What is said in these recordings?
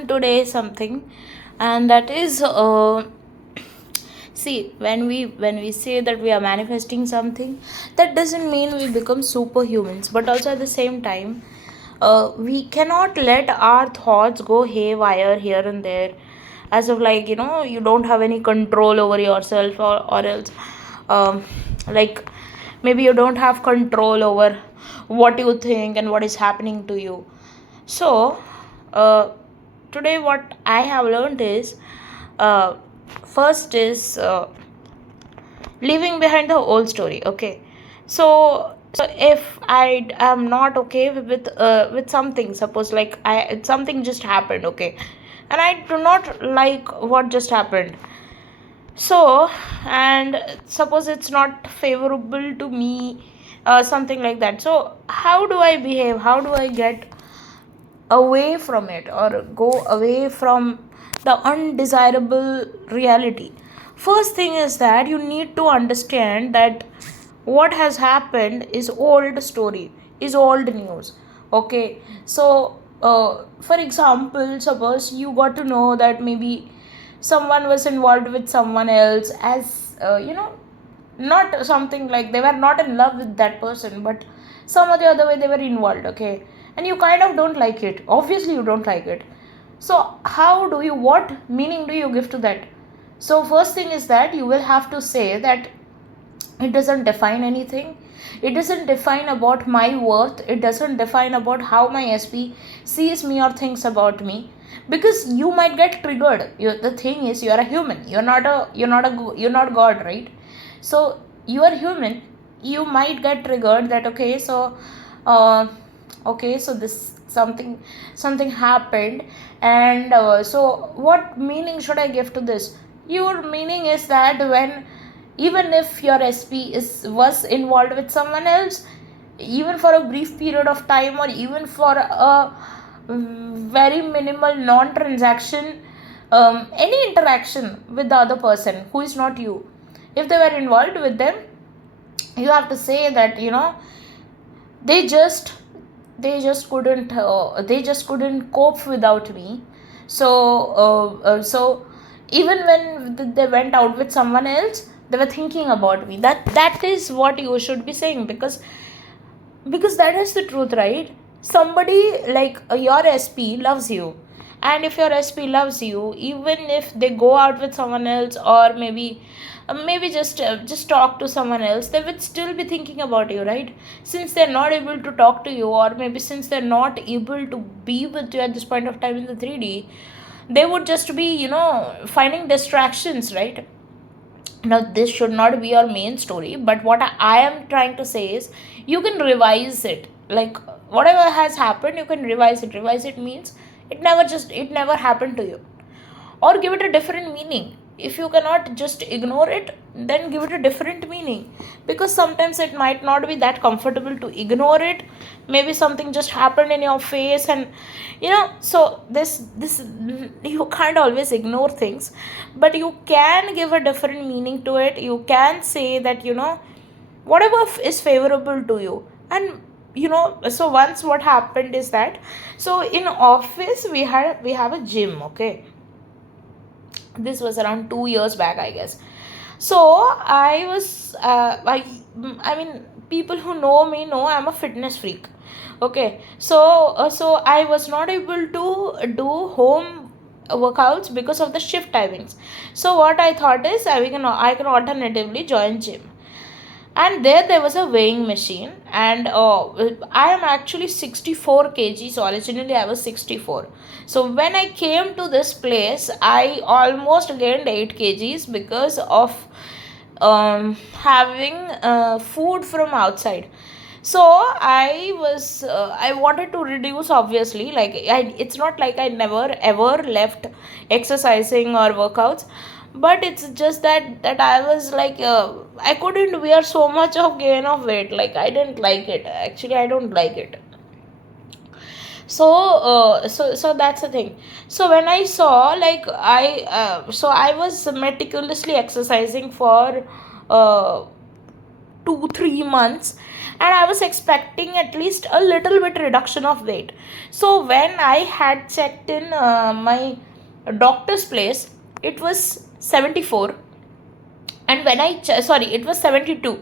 learned today something, and that is, see, when we say that we are manifesting something, that doesn't mean we become superhumans, but also at the same time, we cannot let our thoughts go haywire here and there, as of like, you don't have any control over yourself, or else, um, like, maybe you don't have control over what you think and what is happening to you. So, uh, today what I have learned is, uh, first is, leaving behind the old story. Okay, so if I am not okay with something, suppose like something just happened, okay, and I do not like what just happened. So, and suppose it's not favorable to me, something like that. So how do I behave, how do I get away from it, or go away from the undesirable reality? First thing is that you need to understand that what has happened is old story, is old news. Okay, so, for example, suppose you got to know that maybe someone was involved with someone else, as not something like they were not in love with that person, but some or the other way they were involved. Okay, and you kind of don't like it, obviously you don't like it. So how do you, what meaning do you give to that? So first thing is that you will have to say that it doesn't define anything, it doesn't define about my worth, it doesn't define about how my SP sees me or thinks about me. Because you might get triggered. The thing is, you are a human, you're not God, right? So you are human, you might get triggered that, okay, so, uh, okay, so this something happened, and, so what meaning should I give to this? Your meaning is that, when, even if your SP was involved with someone else, even for a brief period of time, or even for a very minimal non-transaction, any interaction with the other person who is not you, if they were involved with them, you have to say that, they just they just couldn't cope without me. So, so even when they went out with someone else, they were thinking about me. That is what you should be saying, because that is the truth, right? Somebody, like, your SP loves you, and if your SP loves you, even if they go out with someone else, or maybe just talk to someone else, they would still be thinking about you, right? Since they're not able to talk to you, or maybe since they're not able to be with you at this point of time in the 3D, they would just be, finding distractions, right? Now this should not be your main story, but what I am trying to say is, you can revise it. Like, whatever has happened, you can revise it. Revise it means, it never happened to you, or give it a different meaning. If you cannot just ignore it, then give it a different meaning, because sometimes it might not be that comfortable to ignore it. Maybe something just happened in your face, and, so this you can't always ignore things, but you can give a different meaning to it. You can say that, whatever is favorable to you. And, so once what happened is that, so in office we have a gym. Okay, this was around 2 years back, I guess. So I was, I mean, people who know me know I'm a fitness freak. Okay, so I was not able to do home workouts because of the shift timings. So what I thought is, I can alternatively join gym. And there was a weighing machine, and, I am actually 64 kgs. Originally I was 64. So when I came to this place, I almost gained 8 kgs, because of, having, food from outside. So I wanted to reduce, obviously. Like, it's not like I never ever left exercising or workouts, but it's just that I was like, I couldn't bear so much of gain of weight. Like, I didn't like it, actually. I don't like it. So, so that's the thing. So when I saw, like, I was meticulously exercising for, uh, 2 3 months, and I was expecting at least a little bit reduction of weight. So when I had checked in my doctor's place, it was 74, and when sorry, it was 72,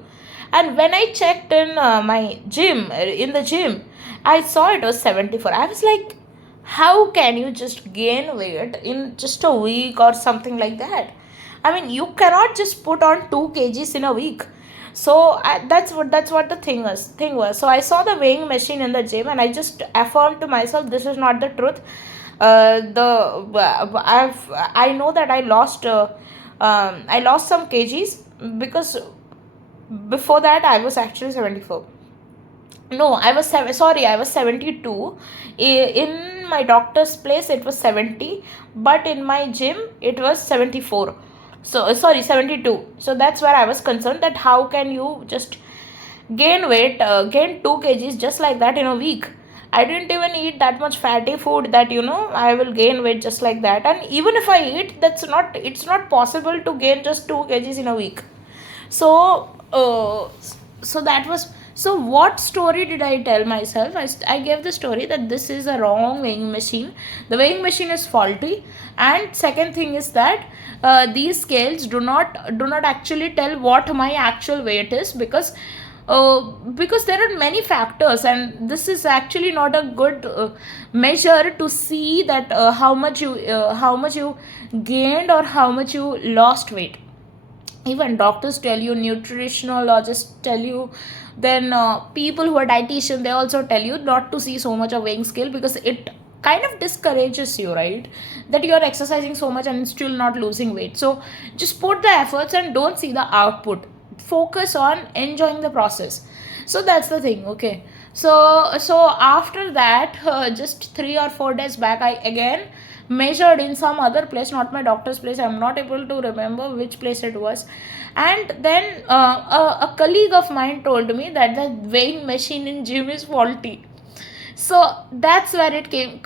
and when I checked in my gym, in the gym, I saw it was 74. I was like, how can you just gain weight in just a week or something like that? I mean, you cannot just put on 2 kgs in a week. So that's what the thing was. So I saw the weighing machine in the gym, and I just affirmed to myself, this is not the truth. I know that I lost some kgs, because before that I was actually 74. No, I was 72. In my doctor's place it was 70, but in my gym it was 74. So sorry, 72. So that's where I was concerned, that how can you just gain 2 kgs just like that in a week. I didn't even eat that much fatty food that I will gain weight just like that. And even if I eat, it's not possible to gain just 2 kgs in a week. So so that was, so what story did I tell myself? I gave the story that this is a wrong weighing machine. The weighing machine is faulty. And second thing is that these scales do not actually tell what my actual weight is, because there are many factors, and this is actually not a good measure to see that how much you gained or how much you lost weight. Even doctors tell you, nutritionologists tell you, then people who are dietitian, they also tell you not to see so much of weighing scale, because it kind of discourages you, right? That you are exercising so much and still not losing weight. So just put the efforts and don't see the output. Focus on enjoying the process. So that's the thing. Okay, so after that, just 3 or 4 days back, I again measured in some other place, not my doctor's place. I'm not able to remember which place it was. And then a colleague of mine told me that the weighing machine in gym is faulty. So that's where it came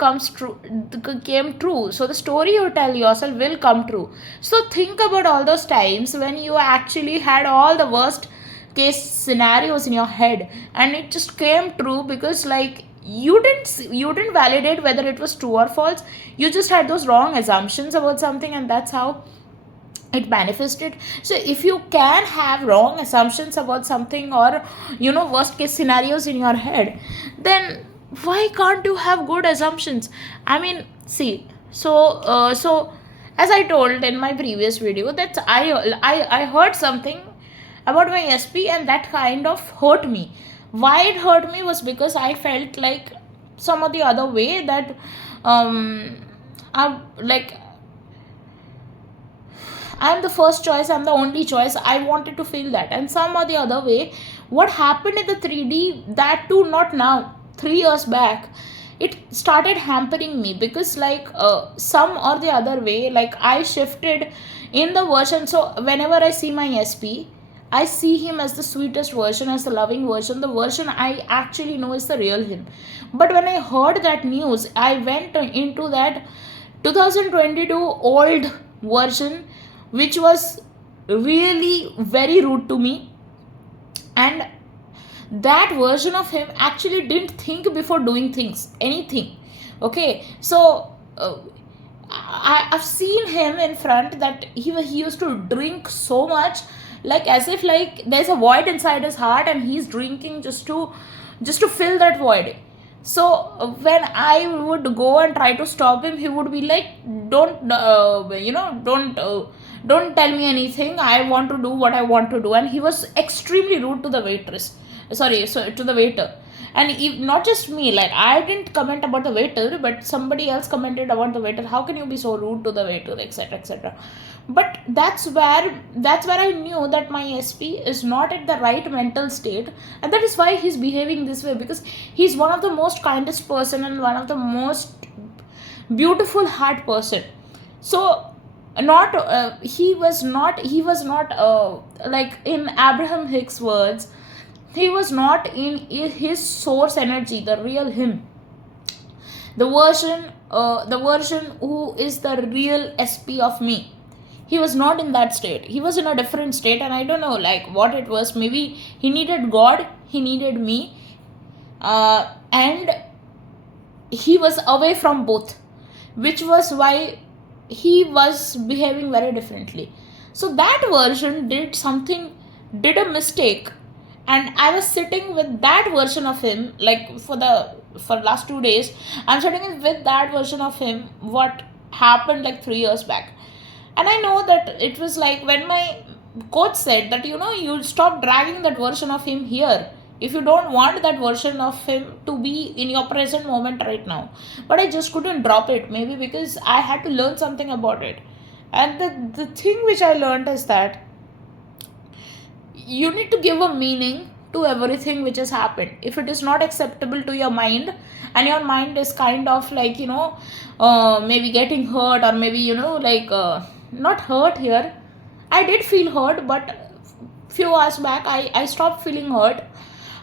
true. So the story you tell yourself will come true. So think about all those times when you actually had all the worst case scenarios in your head, and it just came true, because like you didn't validate whether it was true or false. You just had those wrong assumptions about something, and that's how it manifested. So if you can have wrong assumptions about something, or worst case scenarios in your head, then why can't you have good assumptions? I mean, see, so as I told in my previous video, that I heard something about my SP, and that kind of hurt me. Why it hurt me was because I felt like some of the other way that like I'm the first choice, I'm the only choice. I wanted to feel that. And some or the other way, what happened in the 3D, that too not now, 3 years back, it started hampering me, because like some or the other way, like I shifted in the version. So whenever I see my SP, I see him as the sweetest version, as the loving version, the version I actually know is the real him. But when I heard that news, I went into that 2022 old version, which was really very rude to me. And that version of him actually didn't think before doing anything. Okay, so I've seen him in front, that he used to drink so much, like as if like there's a void inside his heart, and he's drinking just to fill that void. So when I would go and try to stop him, he would be like, don't tell me anything, I want to do what I want to do. And he was extremely rude to the waitress, so to the waiter. And not just me, like I didn't comment about the waiter, but somebody else commented about the waiter, how can you be so rude to the waiter, etc, etc. But that's where I knew that my SP is not at the right mental state, and that is why he's behaving this way, because he's one of the most kindest person and one of the most beautiful heart person. So not he was not like in Abraham Hicks words, he was not in his source energy, the real him, the version who is the real SP of me. He was not in that state. He was in a different state, and I don't know like what it was. Maybe he needed God, he needed me, and he was away from both, which was why he was behaving very differently. So that version did a mistake, and I was sitting with that version of him, like for last 2 days. I'm sitting with that version of him, what happened like 3 years back. And I know that it was like when my coach said that, you stop dragging that version of him here if you don't want that version of him to be in your present moment right now. But I just couldn't drop it, maybe because I had to learn something about it. And the thing which I learned is that you need to give a meaning to everything which has happened. If it is not acceptable to your mind, and your mind is kind of like, maybe getting hurt, or maybe, not hurt here. I did feel hurt, but few hours back I stopped feeling hurt.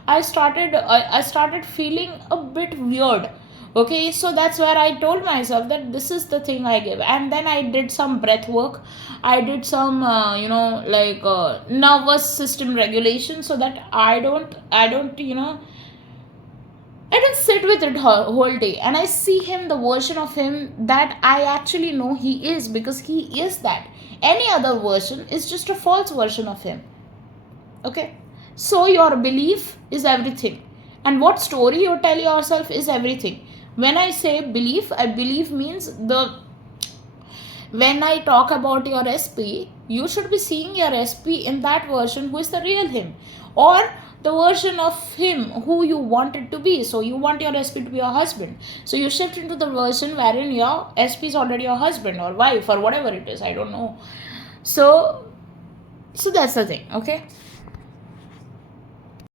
I started feeling a bit weird. Okay, so that's where I told myself that this is the thing I give. And then I did some breath work. I did some nervous system regulation, so that I don't sit with it whole day, and I see him, the version of him that I actually know he is, because he is that. Any other version is just a false version of him. Okay, so your belief is everything, and what story you tell yourself is everything. When I say belief, I believe means when I talk about your SP, you should be seeing your SP in that version who is the real him, or the version of him who you want it to be. So you want your SP to be your husband, so you shift into the version wherein your SP is already your husband or wife or whatever it is, I don't know. So that's the thing. Okay,